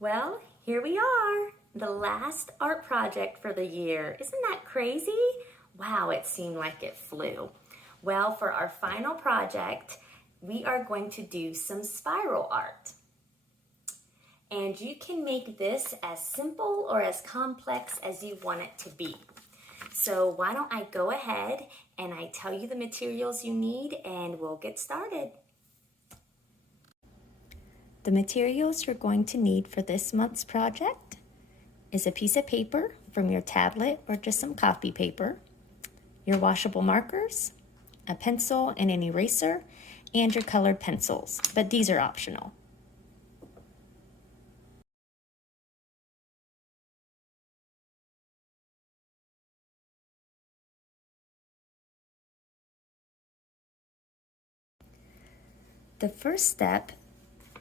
Well, here we are, the last art project for the year. Isn't that crazy? Wow, it seemed like it flew. Well, for our final project, we are going to do some spiral art. And you can make this as simple or as complex as you want it to be. So why don't I go ahead and I tell you the materials you need and we'll get started. The materials you're going to need for this month's project is a piece of paper from your tablet or just some copy paper, your washable markers, a pencil and an eraser, and your colored pencils, but these are optional. The first step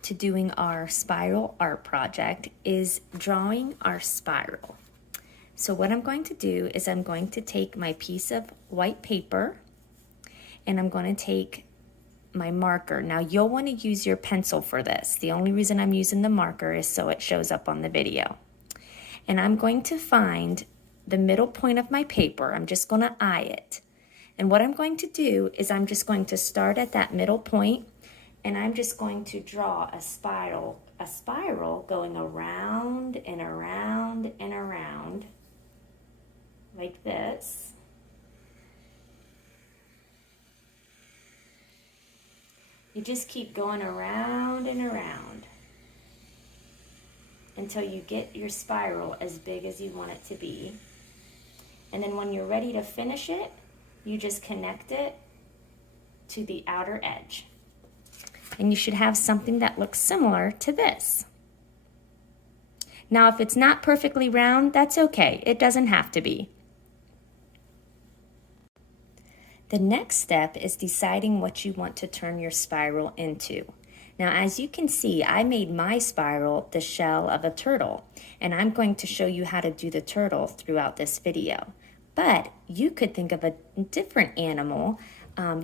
to doing our spiral art project is drawing our spiral. So what I'm going to do is I'm going to take my piece of white paper and I'm going to take my marker. Now you'll want to use your pencil for this. The only reason I'm using the marker is so it shows up on the video. And I'm going to find the middle point of my paper. I'm just going to eye it. And what I'm going to do is I'm just going to start at that middle point and I'm just going to draw a spiral going around and around and around like this. You just keep going around and around until you get your spiral as big as you want it to be. And then when you're ready to finish it, you just connect it to the outer edge. And you should have something that looks similar to this. Now, if it's not perfectly round, that's okay. It doesn't have to be. The next step is deciding what you want to turn your spiral into. Now, as you can see, I made my spiral the shell of a turtle, and I'm going to show you how to do the turtle throughout this video. But you could think of a different animal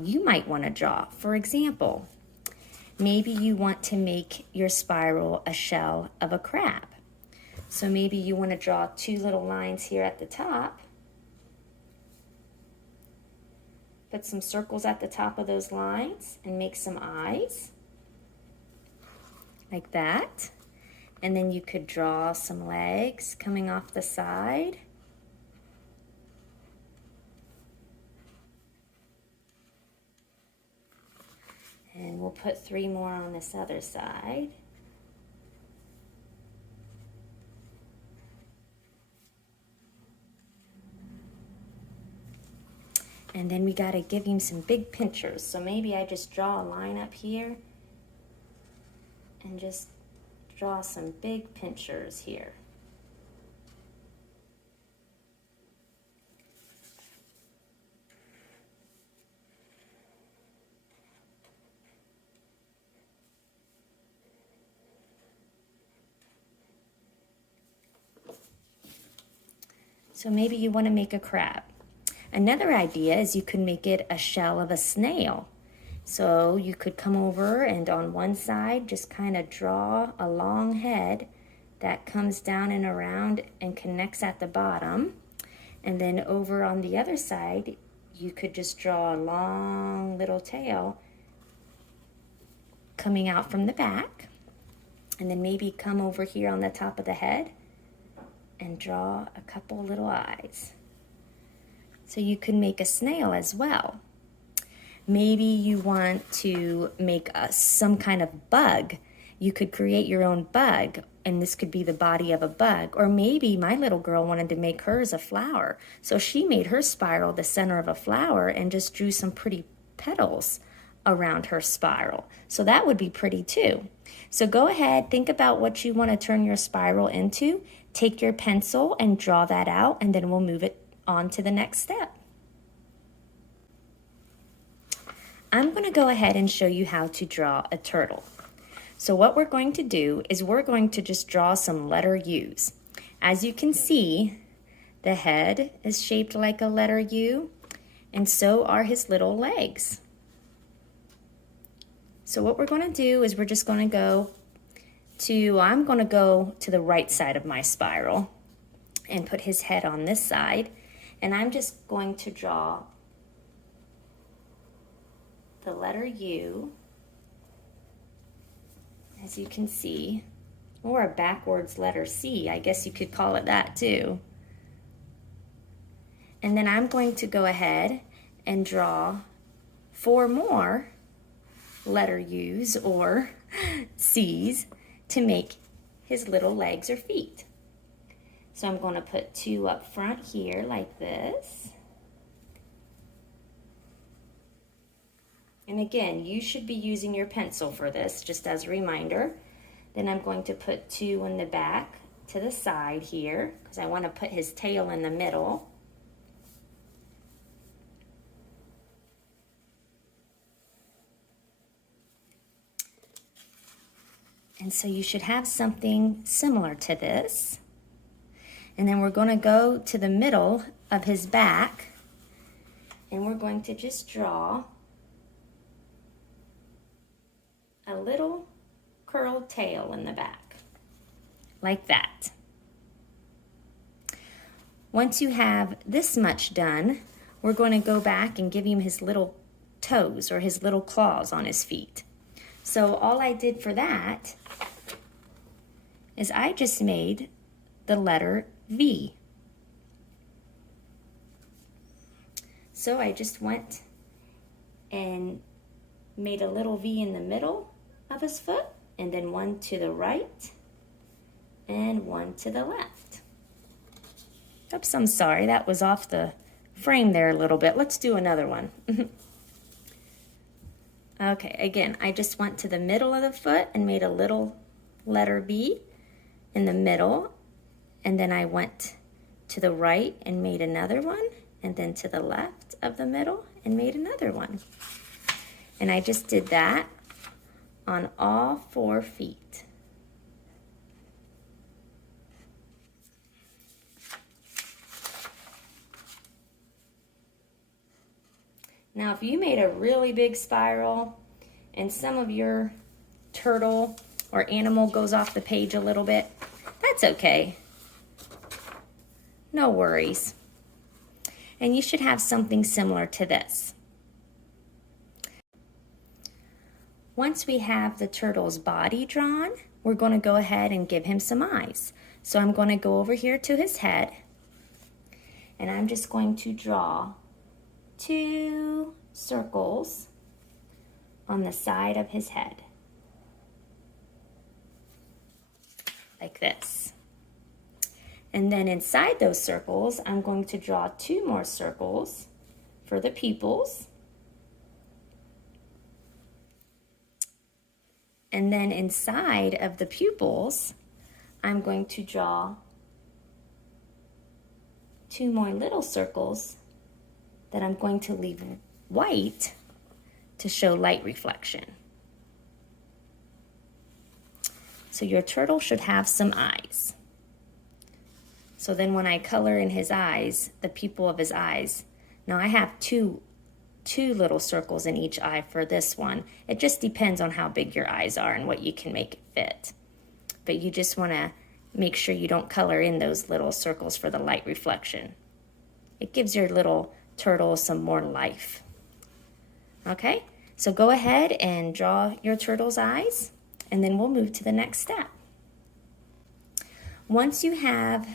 you might want to draw. For example, maybe you want to make your spiral a shell of a crab. So maybe you want to draw two little lines here at the top. Put some circles at the top of those lines and make some eyes, like that. And then you could draw some legs coming off the side. And we'll put 3 more on this other side. And then we gotta give him some big pinchers. So maybe I just draw a line up here and just draw some big pinchers here. So maybe you want to make a crab. Another idea is you could make it a shell of a snail. So you could come over and on one side just kind of draw a long head that comes down and around and connects at the bottom. And then over on the other side, you could just draw a long little tail coming out from the back. And then maybe come over here on the top of the head and draw a couple little eyes. So you can make a snail as well. Maybe you want to make some kind of bug. You could create your own bug, and this could be the body of a bug. Or maybe my little girl wanted to make hers a flower. So she made her spiral the center of a flower and just drew some pretty petals around her spiral. So that would be pretty too. So go ahead, think about what you want to turn your spiral into. Take your pencil and draw that out, and then we'll move it on to the next step. I'm going to go ahead and show you how to draw a turtle. So what we're going to do is we're going to just draw some letter U's. As you can see, the head is shaped like a letter U, and so are his little legs. So what we're going to do is we're just going to go I'm going to go to the right side of my spiral and put his head on this side. And I'm just going to draw the letter U, as you can see, or a backwards letter C. I guess you could call it that too. And then I'm going to go ahead and draw 4 more letter U's or C's to make his little legs or feet. So I'm going to put 2 up front here like this. And again, you should be using your pencil for this, just as a reminder. Then I'm going to put 2 in the back to the side here, because I want to put his tail in the middle. And so you should have something similar to this. And then we're going to go to the middle of his back, and we're going to just draw a little curled tail in the back, like that. Once you have this much done, we're going to go back and give him his little toes or his little claws on his feet. So all I did for that is I just made the letter V. So I just went and made a little V in the middle of his foot, and then 1 to the right and 1 to the left. Oops, I'm sorry, that was off the frame there a little bit. Let's do another one. Okay, again, I just went to the middle of the foot and made a little letter V in the middle, and then I went to the right and made another one, and then to the left of the middle and made another one. And I just did that on all 4 feet. Now, if you made a really big spiral and some of your turtle or animal goes off the page a little bit, that's okay. No worries. And you should have something similar to this. Once we have the turtle's body drawn, we're going to go ahead and give him some eyes. So I'm going to go over here to his head, and I'm just going to draw 2 circles on the side of his head, like this. And then inside those circles, I'm going to draw 2 more circles for the pupils. And then inside of the pupils, I'm going to draw 2 more little circles that I'm going to leave white to show light reflection. So your turtle should have some eyes. So then when I color in his eyes, the pupil of his eyes, now I have two little circles in each eye for this one. It just depends on how big your eyes are and what you can make it fit. But you just want to make sure you don't color in those little circles for the light reflection. It gives your little turtle some more life. Okay, so go ahead and draw your turtle's eyes, and then we'll move to the next step. Once you have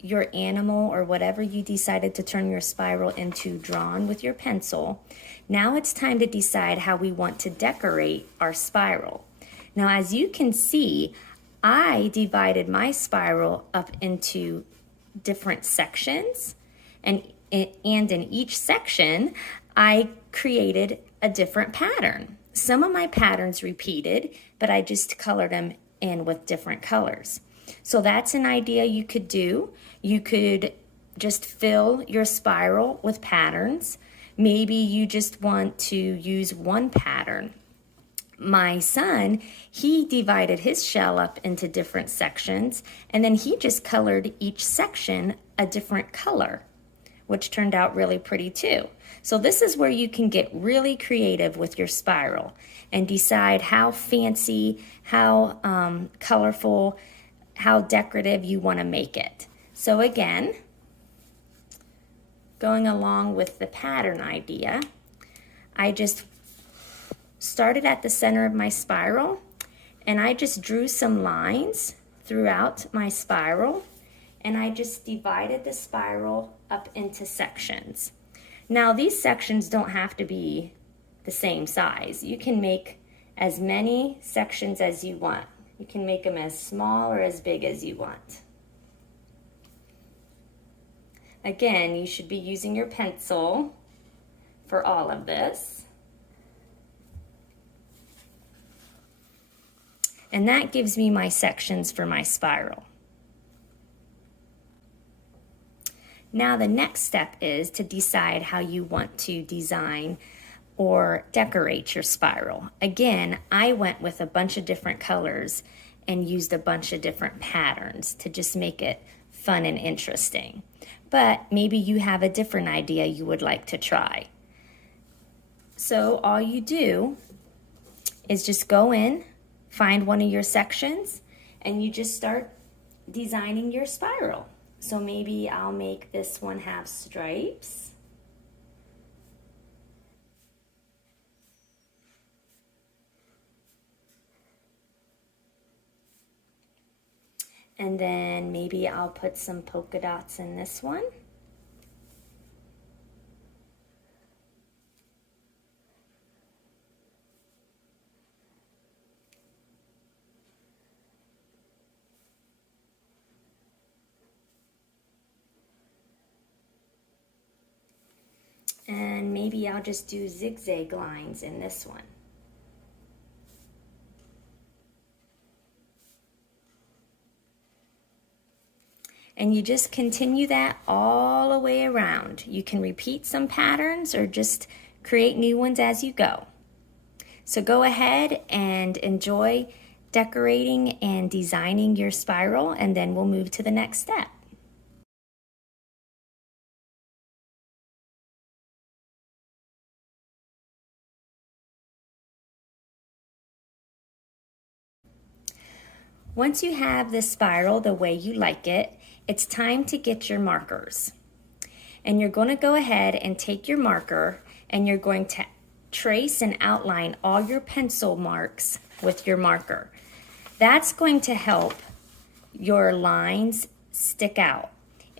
your animal or whatever you decided to turn your spiral into drawn with your pencil, now it's time to decide how we want to decorate our spiral. Now, as you can see, I divided my spiral up into different sections, and in each section, I created a different pattern. Some of my patterns repeated, but I just colored them in with different colors. So that's an idea you could do. You could just fill your spiral with patterns. Maybe you just want to use one pattern. My son, he divided his shell up into different sections, and then he just colored each section a different color which turned out really pretty too. So this is where you can get really creative with your spiral and decide how fancy, how colorful, how decorative you want to make it. So again, going along with the pattern idea, I just started at the center of my spiral and I just drew some lines throughout my spiral, and I just divided the spiral up into sections. Now these sections don't have to be the same size. You can make as many sections as you want. You can make them as small or as big as you want. Again, you should be using your pencil for all of this. And that gives me my sections for my spiral. Now the next step is to decide how you want to design or decorate your spiral. Again, I went with a bunch of different colors and used a bunch of different patterns to just make it fun and interesting. But maybe you have a different idea you would like to try. So all you do is just go in, find one of your sections, and you just start designing your spiral. So maybe I'll make this one have stripes. And then maybe I'll put some polka dots in this one. And maybe I'll just do zigzag lines in this one. And you just continue that all the way around. You can repeat some patterns or just create new ones as you go. So go ahead and enjoy decorating and designing your spiral, and then we'll move to the next step. Once you have the spiral the way you like it, it's time to get your markers. And you're going to go ahead and take your marker and you're going to trace and outline all your pencil marks with your marker. That's going to help your lines stick out.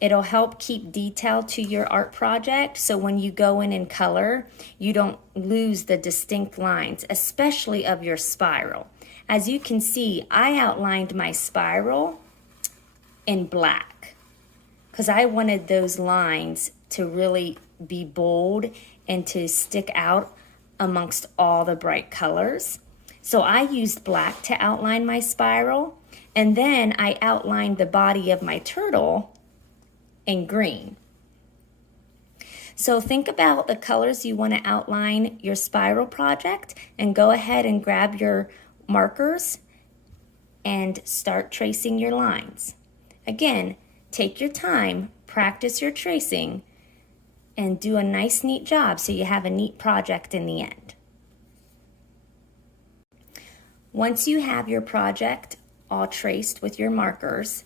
It'll help keep detail to your art project, so when you go in and color, you don't lose the distinct lines, especially of your spiral. As you can see, I outlined my spiral in black because I wanted those lines to really be bold and to stick out amongst all the bright colors. So I used black to outline my spiral, and then I outlined the body of my turtle in green. So think about the colors you want to outline your spiral project, and go ahead and grab your markers and start tracing your lines. Again, take your time, practice your tracing, and do a nice neat job so you have a neat project in the end. Once you have your project all traced with your markers,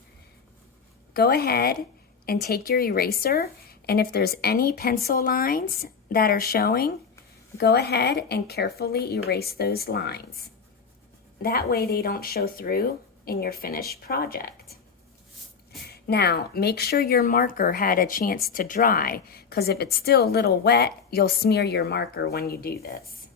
go ahead and take your eraser, and if there's any pencil lines that are showing, go ahead and carefully erase those lines. That way they don't show through in your finished project. Now, make sure your marker had a chance to dry, because if it's still a little wet, you'll smear your marker when you do this.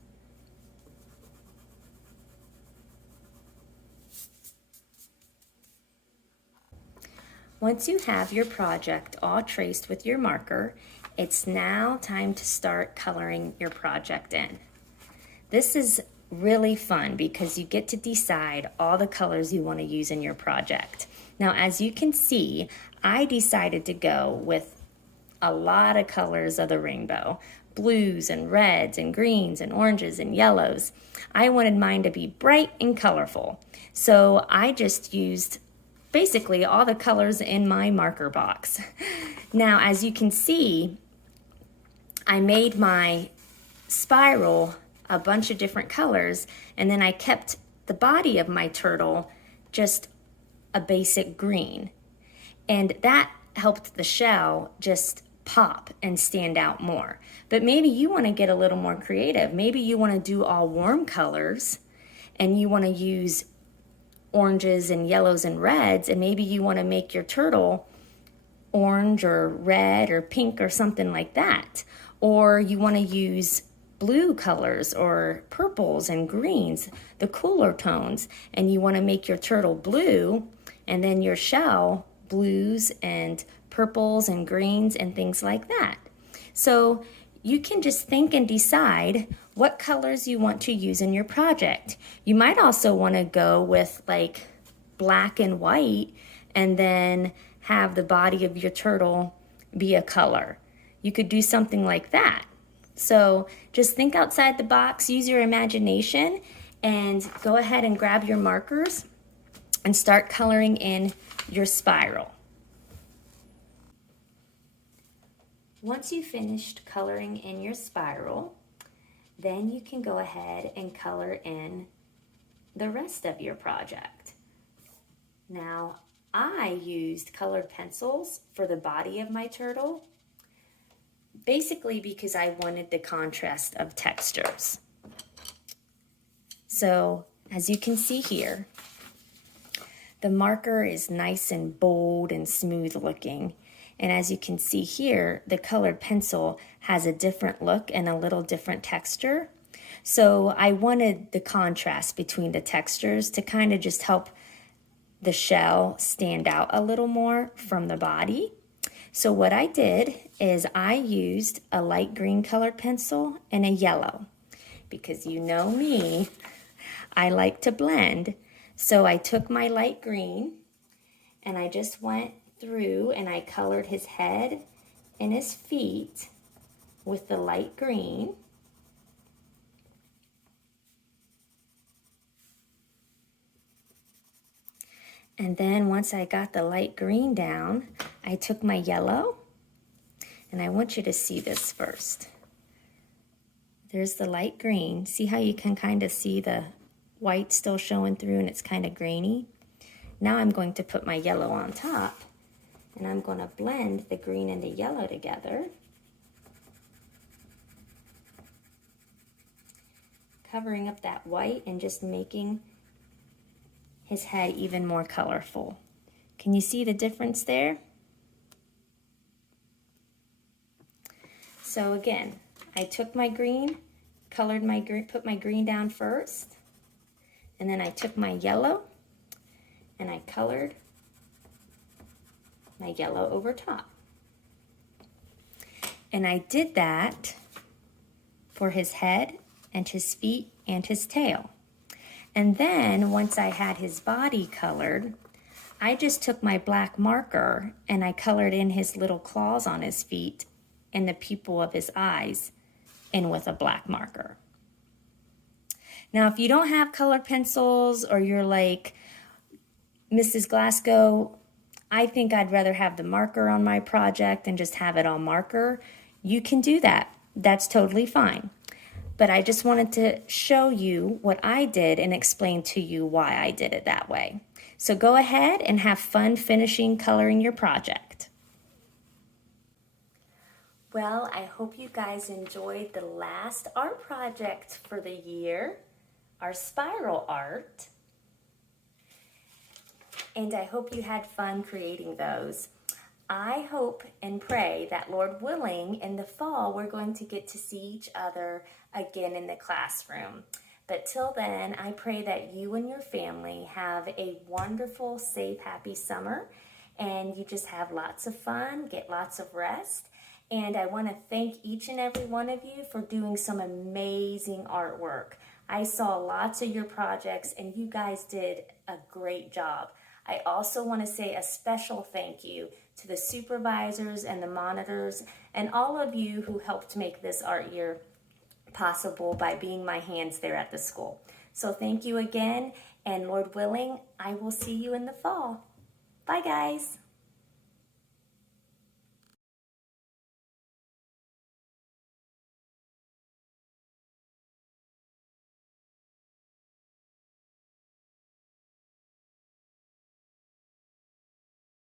Once you have your project all traced with your marker, it's now time to start coloring your project in. This is really fun because you get to decide all the colors you want to use in your project. Now, as you can see, I decided to go with a lot of colors of the rainbow. Blues and reds and greens and oranges and yellows. I wanted mine to be bright and colorful. So I just used basically all the colors in my marker box. Now, as you can see, I made my spiral a bunch of different colors, and then I kept the body of my turtle just a basic green. And that helped the shell just pop and stand out more. But maybe you want to get a little more creative. Maybe you want to do all warm colors and you want to use oranges and yellows and reds, and maybe you want to make your turtle orange or red or pink or something like that. Or you want to use blue colors or purples and greens, the cooler tones, and you want to make your turtle blue and then your shell blues and purples and greens and things like that. So you can just think and decide what colors you want to use in your project. You might also want to go with like black and white and then have the body of your turtle be a color. You could do something like that. So just think outside the box, use your imagination, and go ahead and grab your markers and start coloring in your spiral. Once you've finished coloring in your spiral, then you can go ahead and color in the rest of your project. Now, I used colored pencils for the body of my turtle, basically because I wanted the contrast of textures. So, as you can see here, the marker is nice and bold and smooth looking. And as you can see here, the colored pencil has a different look and a little different texture. So I wanted the contrast between the textures to kind of just help the shell stand out a little more from the body. So what I did is I used a light green colored pencil and a yellow, because you know me, I like to blend. So I took my light green and I just went through and I colored his head and his feet with the light green. And then once I got the light green down, I took my yellow, and I want you to see this first. There's the light green. See how you can kind of see the white still showing through and it's kind of grainy? Now I'm going to put my yellow on top, and I'm going to blend the green and the yellow together, covering up that white and just making his head even more colorful. Can you see the difference there? So again, I took my green, colored my green, put my green down first, and then I took my yellow and I colored my yellow over top. And I did that for his head and his feet and his tail. And then once I had his body colored, I just took my black marker and I colored in his little claws on his feet and the pupil of his eyes in with a black marker. Now, if you don't have colored pencils, or you're like, Mrs. Glasgow, I think I'd rather have the marker on my project and just have it on marker, you can do that. That's totally fine. But I just wanted to show you what I did and explain to you why I did it that way. So go ahead and have fun finishing coloring your project. Well, I hope you guys enjoyed the last art project for the year, our spiral art. And I hope you had fun creating those. I hope and pray that, Lord willing, in the fall we're going to get to see each other again in the classroom. But till then, I pray that you and your family have a wonderful, safe, happy summer, and you just have lots of fun, get lots of rest. And I want to thank each and every one of you for doing some amazing artwork. I saw lots of your projects, and you guys did a great job. I also want to say a special thank you to the supervisors and the monitors and all of you who helped make this art year possible by being my hands there at the school. So thank you again, and Lord willing, I will see you in the fall. Bye, guys.